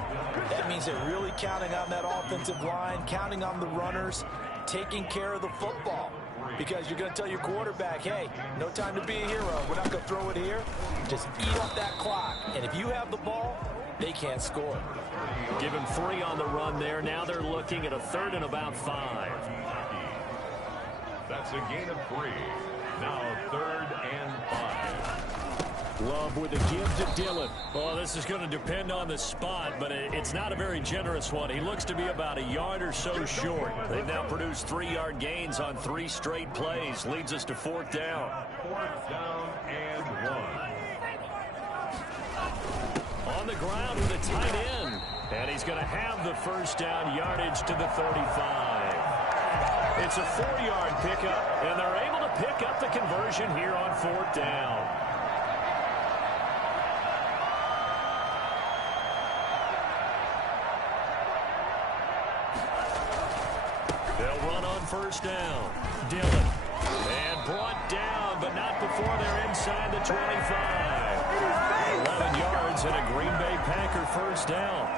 That means they're really counting on that offensive line, counting on the runners, taking care of the football. Because you're going to tell your quarterback, hey, no time to be a hero. We're not going to throw it here. Just eat up that clock. And if you have the ball, they can't score. Give him 3 on the run there. Now they're looking at a 3rd and about 5. That's a gain of 3. Now 3rd and 5. Love with a give to Dillon. Well, this is going to depend on the spot, but it's not a very generous one. He looks to be about a yard or so short. They've now produced 3-yard gains on 3 straight plays. Leads us to 4th down. 4th down and 1. On the ground with a tight end. And he's going to have the 1st down yardage to the 35. It's a 4-yard pickup, and they're able to pick up the conversion here on 4th down. They'll run on 1st down. Dillon. And brought down, but not before they're inside the 25. 11 yards and a Green Bay Packer 1st down.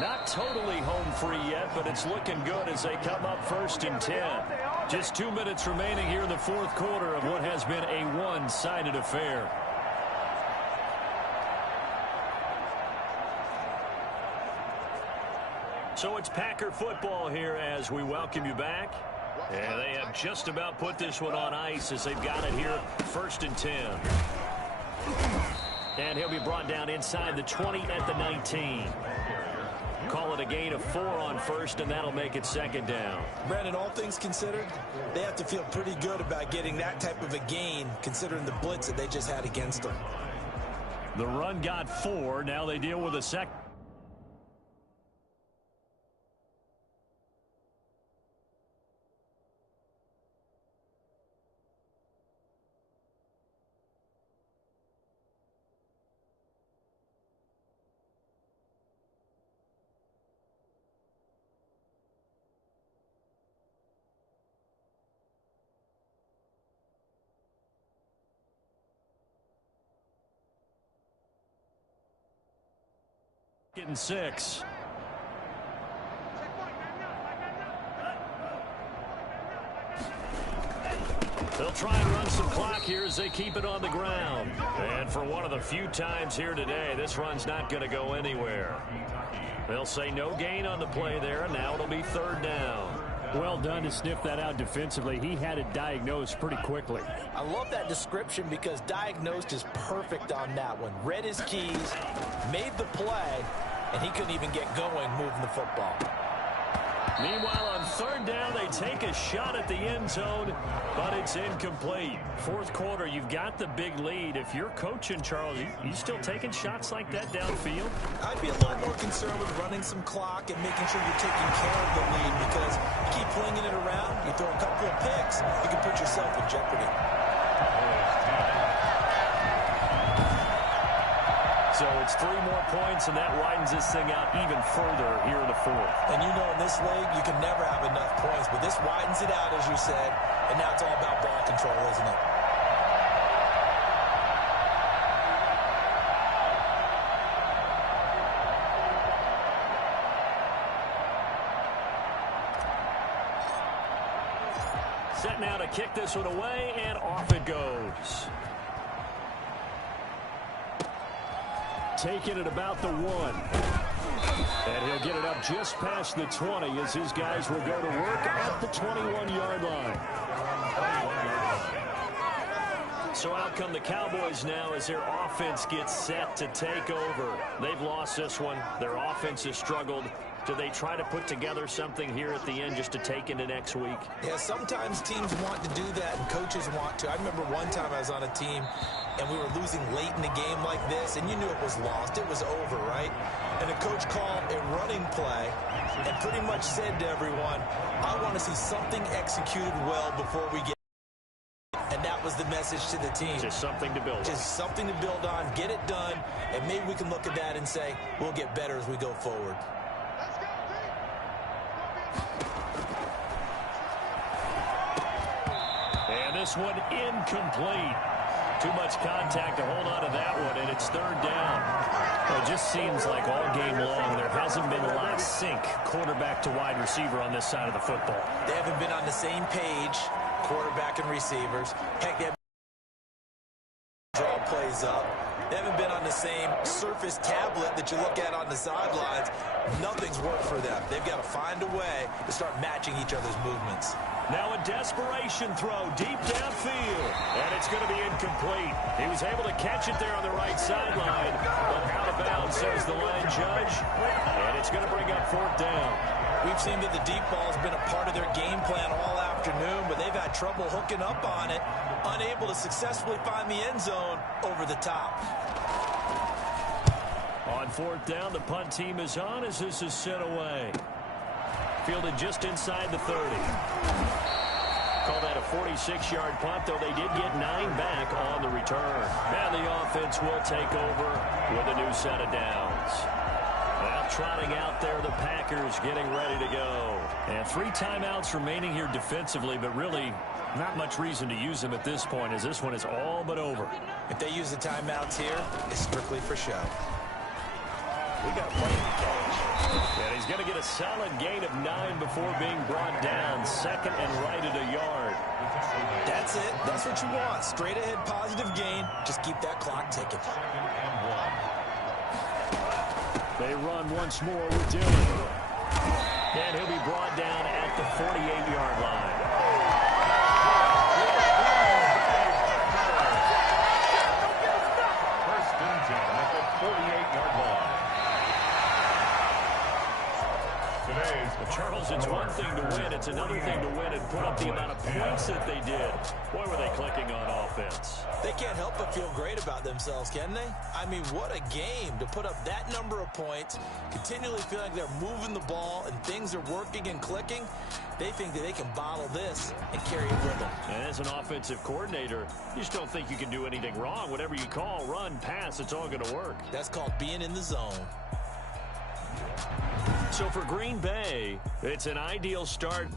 Not totally home free yet, but it's looking good as they come up 1st and 10. Just 2 minutes remaining here in the 4th quarter of what has been a one-sided affair. So it's Packer football here as we welcome you back. And they have just about put this one on ice as they've got it here 1st and 10. And he'll be brought down inside the 20 at the 19. Call it a gain of 4 on 1st, and that'll make it 2nd down. Brandon, all things considered, they have to feel pretty good about getting that type of a gain, considering the blitz that they just had against them. The run got 4. Now they deal with a second. Getting 6. They'll try and run some clock here as they keep it on the ground. And for one of the few times here today, this run's not going to go anywhere. They'll say no gain on the play there, and now it'll be 3rd down. Well done to sniff that out defensively. He had it diagnosed pretty quickly. I love that description because diagnosed is perfect on that one. Read his keys, made the play, and he couldn't even get going moving the football. Meanwhile, on 3rd down, they take a shot at the end zone, but it's incomplete. 4th quarter, you've got the big lead. If you're coaching, Charles, you still taking shots like that downfield? I'd be a little more concerned with running some clock and making sure you're taking care of the lead, because you keep flinging it around, you throw a couple of picks, you can put yourself in jeopardy. So it's 3 more points, and that widens this thing out even further here in the 4th. And you know in this league, you can never have enough points, but this widens it out, as you said, and now it's all about ball control, isn't it? Set now to kick this one away, and off it goes. Taking it about the 1. And he'll get it up just past the 20 as his guys will go to work at the 21-yard line. So out come the Cowboys now as their offense gets set to take over. They've lost this one. Their offense has struggled. Do they try to put together something here at the end just to take into next week? Yeah, sometimes teams want to do that and coaches want to. I remember one time I was on a team and we were losing late in a game like this, and you knew it was lost. It was over, right? And the coach called a running play and pretty much said to everyone, I want to see something executed well before we get. And that was the message to the team. Just something to build on. Just something to build on, get it done, and maybe we can look at that and say, we'll get better as we go forward. And this one incomplete. Too much contact to hold on to that one, and it's 3rd down. Well, it just seems like all game long there hasn't been a lot of sync quarterback to wide receiver on this side of the football. They haven't been on the same page, quarterback and receivers. Heck, they haven't draw plays up. They haven't been on the same surface tablet that you look at on the sidelines. Nothing's worked for them. They've got to find a way to start matching each other's movements. Now a desperation throw deep downfield, and it's going to be incomplete. He was able to catch it there on the right sideline, but out of bounds, says the line judge, and it's going to bring up 4th down. We've seen that the deep ball has been a part of their game plan all afternoon, but they've had trouble hooking up on it, unable to successfully find the end zone over the top. On 4th down, the punt team is on as this is sent away. Fielded just inside the 30. Call that a 46-yard punt, though they did get 9 back on the return. And the offense will take over with a new set of downs. Well, trotting out there, the Packers getting ready to go. And 3 timeouts remaining here defensively, but really not much reason to use them at this point, as this one is all but over. If they use the timeouts here, it's strictly for show. We got a play in the cage. And he's going to get a solid gain of 9 before being brought down. 2nd and right at a yard. That's it. That's what you want. Straight ahead positive gain. Just keep that clock ticking. They run once more with Dillon. And he'll be brought down at the 48-yard line. First and 10 at the 48-yard line. Charles, it's one thing to win. It's another thing to win and put up the amount of points that they did. Boy, were they clicking on offense. They can't help but feel great about themselves, can they? I mean, what a game to put up that number of points, continually feel like they're moving the ball and things are working and clicking. They think that they can bottle this and carry it with them. And as an offensive coordinator, you just don't think you can do anything wrong. Whatever you call, run, pass, it's all going to work. That's called being in the zone. So for Green Bay, it's an ideal start